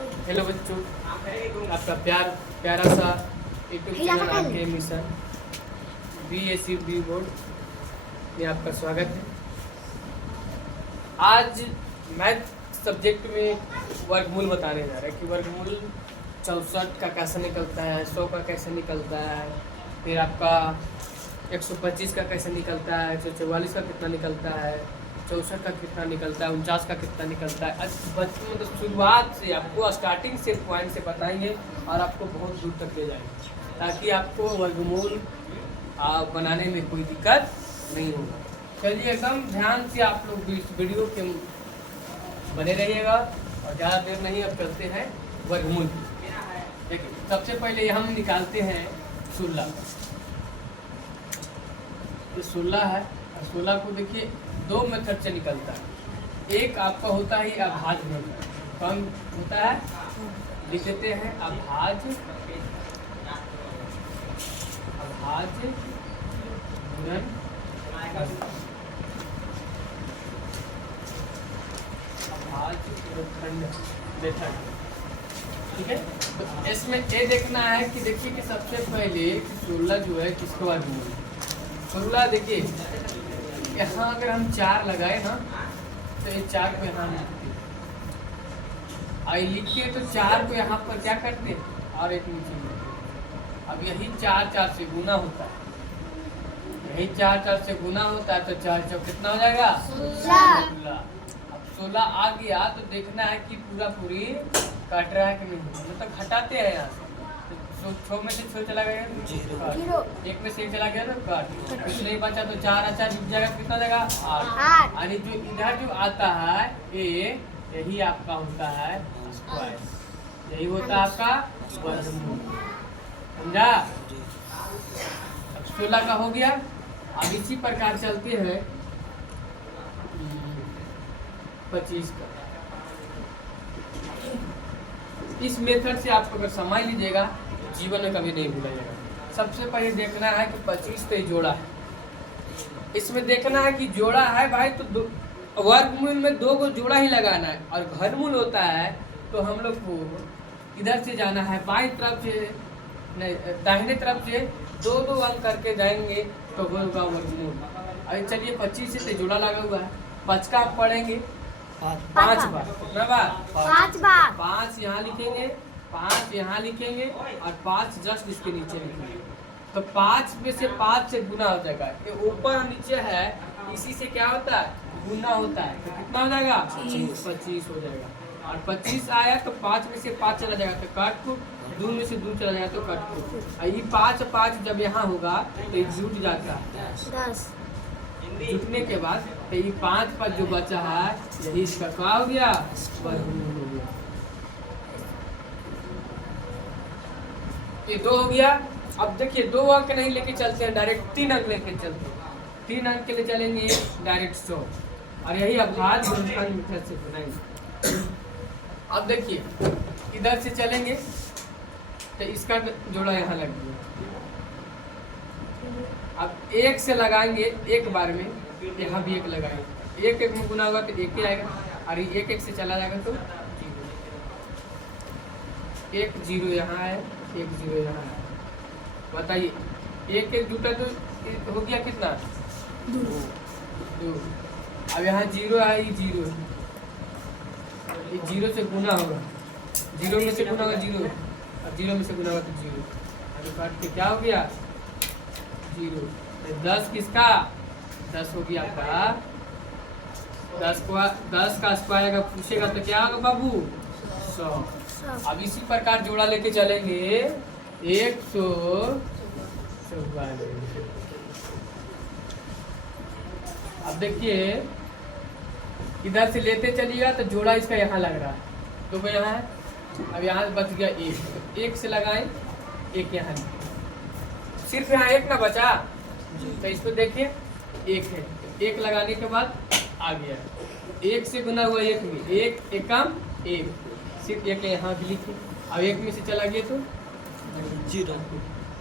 Hello बच्चों, आपका प्यारा सा यूट्यूब चैनल आपके मिशन BACB बोर्ड में आपका स्वागत है। आज मैथ सब्जेक्ट में वर्गमूल बताने जा रहे हैं कि वर्गमूल 64 का कैसे निकलता है, 100 का कैसे निकलता है, फिर आपका 125 का कैसे निकलता है, 144 का कितना निकलता है, 64 का कितना निकलता है, 49 का कितना निकलता है। बच्चों मतलब शुरुआत से आपको स्टार्टिंग से पॉइंट से बताएंगे और आपको बहुत दूर तक ले जाएंगे ताकि आपको वर्गमूल बनाने में कोई दिक्कत नहीं होगा। चलिए एकदम ध्यान से आप लोग इस वीडियो के बने रहिएगा और ज़्यादा देर नहीं, अब चलते हैं वर्गमूल। देखिए सबसे पहले हम निकालते हैं 16। ये 16 है और 16 को देखिए दो मेथड से निकलता है। एक आपका होता है अभाज्य मेथड, कौन होता है लिख देते हैं अभाज्य गुणन मेथड, ठीक है। तो इसमें ये देखना है कि देखिए कि सबसे पहले 16 जो है किसके वर्गमूल 16 देखिए यहाँ अगर हम 4 लगाए ना तो ये 4 को यहाँ लिखिए तो 4 को यहाँ पर क्या करते और एक नीचे में। अब यही 4 से गुना होता है, यही 4 से गुना होता है तो 4 चौक कितना हो जाएगा 16। अब 16 आ गया तो देखना है कि पूरा पूरी काट रहा है कि नहीं, मतलब हटाते हैं यहाँ से। 6 में से 6 चला गया तो 1 में से 1 चला गया तो काट, कुछ नहीं बचा तो 4 जुट जाएगा, कितना जाएगा 8। यानी जो इधर जो आता है ये यही आपका होता है स्क्वायर, यही होता है आपका वर्गमूल, समझा। अब 16 का हो गया। अब इसी प्रकार चलते हैं 25 का। इस मेथड से आपको अगर समझ लीजिएगा जीवन में कभी नहीं भूला जाएगा। सबसे पहले देखना है कि 25 पे जोड़ा है, इसमें देखना है कि जोड़ा है भाई तो वर्गमूल में 2 को जोड़ा ही लगाना है। और घनमूल होता है तो हम लोग को इधर से जाना है बाईं तरफ से, नहीं दाहिने तरफ से 2 अंक करके जाएंगे तो होगा वर्गमूल। अरे चलिए 25 से जोड़ा लगा हुआ है, 5 का आप पढ़ेंगे 5 बार, कितना बार 5 बार। 5 यहाँ लिखेंगे, 5 यहाँ लिखेंगे और 5 जस्ट इसके नीचे लिखेंगे तो 5 में से 5 से गुना हो जाएगा। ये ऊपर और नीचे है, इसी से क्या होता है गुना होता है तो कितना हो जाएगा 25 हो जाएगा। और 25 आया तो 5 में से 5 चला जाएगा तो काट फूट, 2 में से 2 चला जाएगा तो काट फूट। ये 5 जब यहाँ होगा तो ये जुट जाता है 10। जुटने के बाद तो ये 5 जो बचा है यही इसका क्या हो गया वर्गमूल हो गया। ये 2 हो गया। अब देखिए 2 अंक नहीं लेके चलते हैं, डायरेक्ट 3 अंक लेके चलते हैं। 3 अंक के लिए चलेंगे डायरेक्ट 100 और यही अभाज्य गुणनफल मेथड से बनाएंगे। अब देखिए इधर से चलेंगे तो इसका जोड़ा यहाँ लग गया। अब 1 से लगाएंगे एक बार में, यहाँ भी 1 लगाएंगे, 1 में गुना होगा तो 1 ही आएगा और 1 से चला जाएगा तो 1 0 यहाँ है, 1 0 यहाँ है। बताइए 1 जुटा तो हो गया कितना 2। अब यहाँ 0 है, ये 0 है, ये 0 से गुना होगा, 0 में से गुना होगा 0 और 0 में से गुना होगा तो 0। अभी काट के क्या हो गया 0। 10 किसका 10 हो गया आपका 10 का स्क्वायर अगर पूछेगा तो क्या होगा बाबू 100। अब इसी प्रकार जोड़ा लेके चलेंगे 144। अब देखिए इधर से लेते चलिएगा तो जोड़ा इसका यहाँ लग रहा है, तो यहाँ है। अब यहाँ बच गया 1 से लगाएं, 1 यहाँ सिर्फ यहाँ 1 ना बचा तो इसको देखिए 1 है, 1 लगाने के बाद आ गया 1 से गुना हुआ 1 में, 1 एकम 1, सिर्फ 1 यहाँ भी लिखिए। अब 1 में से चला गया तो 0।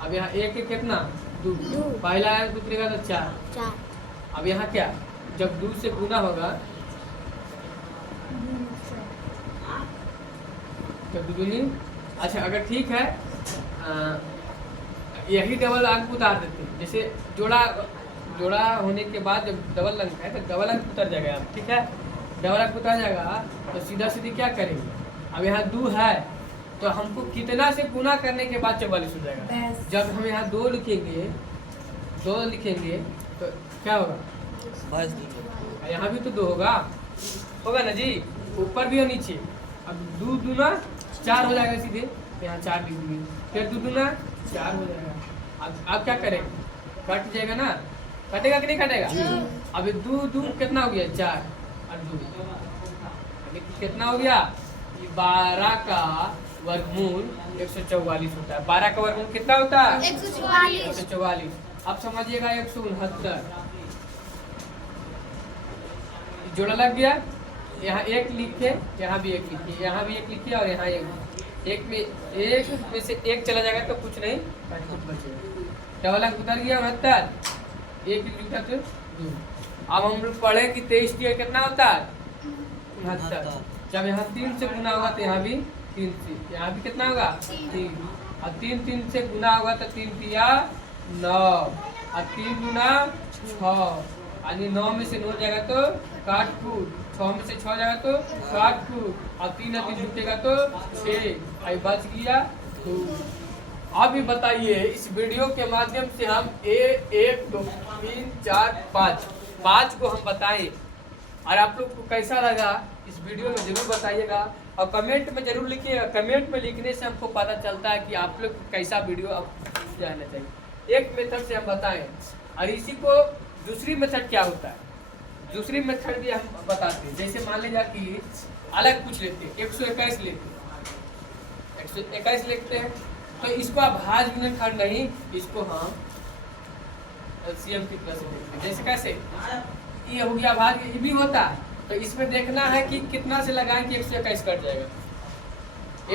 अब यहाँ 1 कितना 2, पहला है दूसरे का तो 4। अब यहाँ क्या जब 2 से गुना होगा तो दुगुनी। अच्छा अगर ठीक है यही डबल अंक उतार देते हैं। जैसे जोड़ा होने के बाद जब डबल अंक है तो डबल अंक उतर जाएगा आप, ठीक है। डबल अंक उतर जाएगा तो सीधा सीधी क्या करेंगे, अब यहाँ 2 है तो हमको कितना से गुना करने के बाद 44 हो जाएगा। जब हम यहाँ 2 लिखेंगे तो क्या होगा, यहाँ भी तो 2 होगा ना जी, ऊपर भी और नीचे। अब 2 दूना 4 हो जाएगा सीधे, यहाँ 4 लिख दिए, फिर 2 दूना 4 हो जाएगा। अब क्या करेंगे, कट जाएगा ना, कटेगा कि नहीं कटेगा। अब 2 कितना हो गया, 4 और 2 कितना हो गया, 12 का वर्गमूल 144 होता है। 12 का वर्गमूल कितना होता है, 144। अब समझिएगा 169 जोड़ा लग गया। यहाँ 1 लिखे, यहाँ भी 1 लिखिए, यहाँ भी 1 लिखिए और यहाँ 1 में से 1 चला जाएगा तो कुछ नहीं कुछ बचेगा। डबल अंक उतर गया 69, 1 लिखा तो 2। अब हम लोग पढ़े कि 23 कितना होता है 69। जब यहाँ 3 से गुना होगा तो यहाँ भी 3 से, यहाँ भी कितना होगा 3, और 3 से गुना होगा तो 3 तिया 9 और 3 गुना 6, यानी 9 में से 9 जाएगा तो काट कूट, 6 में से 6 जाएगा तो काट कूट, और 3 और 3 जुटेगा तो 6, आई बच गया 2। अब ये बताइए इस वीडियो के माध्यम से हम 1 2 3 4 5 को हम बताएं, और आप लोग को कैसा लगा इस वीडियो में जरूर बताइएगा और कमेंट में जरूर लिखिएगा। कमेंट में लिखने से हमको पता चलता है कि आप लोग को कैसा वीडियो अब जाना चाहिए। एक मेथड से हम बताएं, और इसी को दूसरी मेथड क्या होता है, दूसरी मेथड भी हम बताते हैं। जैसे मान लीजिए कि अलग कुछ लेते हैं, 121 लेते हैं, 121 लिखते हैं तो इसको आप भाज गुणनखंड नहीं, इसको हम एलसीएम की तरह से देखते हैं। जैसे कैसे, ये हो गया भाग, ये भी होता है तो इसमें देखना है कि कितना से लगाएं कि 121 कट जाएगा।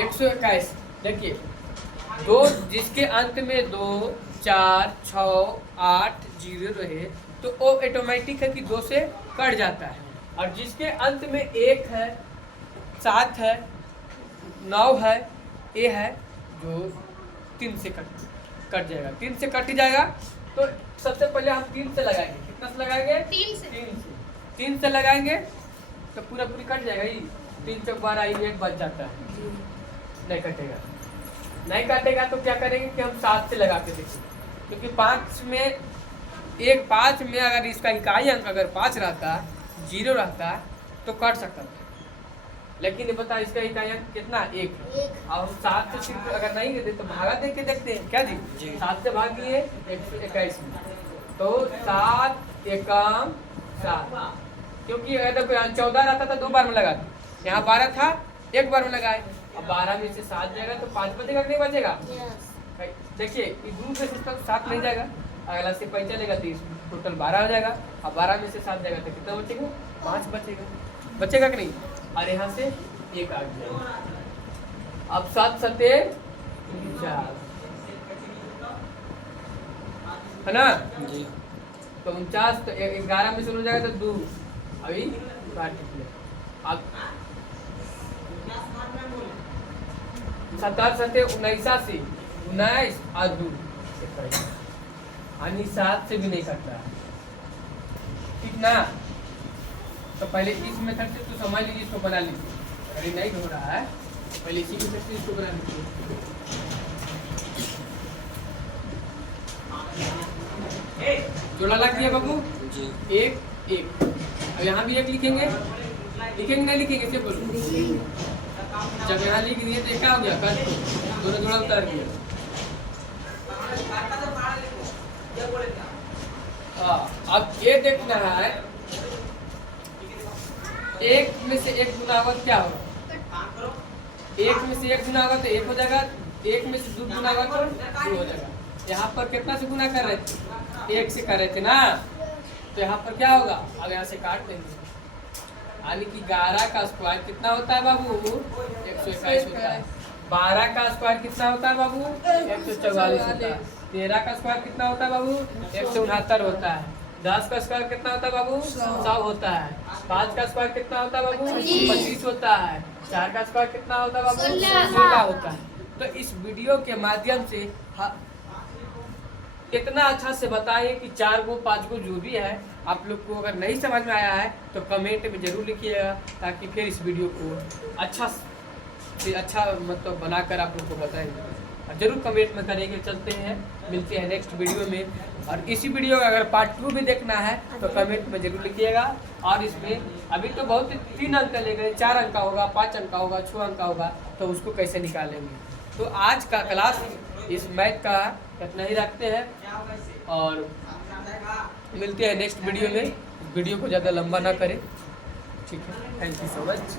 121 देखिए, 2 जिसके अंत में 2 4 6 8 0 रहे तो वो ऑटोमेटिक है कि 2 से कट जाता है, और जिसके अंत में 1 है 7 है 9 है ये है जो 3 से कट जाएगा। 3 से कट जाएगा तो सबसे पहले हम 3 से लगाएंगे। कितना से लगाएंगे, 3 से लगाएंगे तो पूरा पूरी कट जाएगा ही। 3 चौक 12 1 बच जाता है, नहीं कटेगा। नहीं कटेगा तो क्या करेंगे कि हम 7 से लगा के देखेंगे, क्योंकि 5 में अगर इसका इकाई अंक अगर 5 रहता 0 रहता तो कट सकता था, लेकिन ये बता इसका इकाई अंक कितना 1 है। अब हम 7 से सिर्फ अगर नहीं देते तो भागा दे के देखते हैं क्या जी, 7 से भाग दिए 121 में तो 7 एकम 7, क्योंकि अगर 14 रहता था 2 बार में लगा, यहाँ 12 था 1 बार में लगाए। अब 12 में से 7 जाएगा तो 5 बचेगा कि नहीं बचेगा। देखिए 2 से 7 नहीं जाएगा, अगला से 5 चलेगा तो टोटल 12 हो जाएगा। अब 12 में से 7 जाएगा तो कितना बचेगा, 5 बचेगा कि नहीं, और यहाँ से 1 आ गया। अब 7 सते 49 है ना जी, तो 49 तो 11 में से हो जाएगा तो 2 अभी काट ले। अब 7 सते 89 19 और 2 यानी 7 से भी नहीं कटता, ठीक ना। तो पहले इस मेथड से तो समझ लीजिए, इसको बना लीजिए। अगर ये नहीं हो रहा है पहले इसी मेथड से इसको बना लीजिए। जोड़ा लग गया बाबू जी, 1 1। अब यहाँ भी 1 लिखेंगे नहीं लिखेंगे सिर्फ बोलो। जब यहाँ लिख दिए तो क्या हो गया, कट दोनों जोड़ा उतर गया। अब ये देखना है 1 में से 1 गुना होगा क्या होगा, 1 में से 1 गुना होगा तो 1 हो जाएगा, 1 में से 2 गुना होगा तो 2 हो जाएगा। यहाँ पर कितना से गुना कर रहे थे, 1 से कर रहे थे ना, तो यहाँ पर क्या होगा, अब यहाँ से काट देंगे, यानी कि 11 का स्क्वायर कितना होता है बाबू 121 होता है। 12 का स्क्वायर कितना होता है बाबू 144 होता है। 13 का स्क्वायर कितना होता है बाबू 169 होता है। 10 का स्क्वायर कितना होता है बाबू? 100 होता है। 5 का स्क्वायर कितना होता है बाबू? 25 होता है। 4 का स्क्वायर कितना होता है बाबू? 16 होता है। तो इस वीडियो के माध्यम से इतना अच्छा से बताइए कि 4 गो 5 गो जो भी है, आप लोग को अगर नहीं समझ में आया है तो कमेंट में जरूर लिखिएगा, ताकि फिर इस वीडियो को अच्छा मतलब बनाकर आप लोग को बताएंगे। और जरूर कमेंट में करेंगे। चलते हैं, मिलते हैं नेक्स्ट वीडियो में। और इसी वीडियो का अगर पार्ट 2 भी देखना है तो कमेंट में जरूर लिखिएगा। और इसमें अभी तो बहुत 3 अंक ले गए, 4 अंक का होगा, 5 अंक का होगा, 6 अंक का होगा, तो उसको कैसे निकालेंगे। तो आज का क्लास इस मैथ का इतना ही रखते हैं और मिलते हैं नेक्स्ट वीडियो में। वीडियो को ज़्यादा लंबा ना करें, ठीक है। Thank you so much.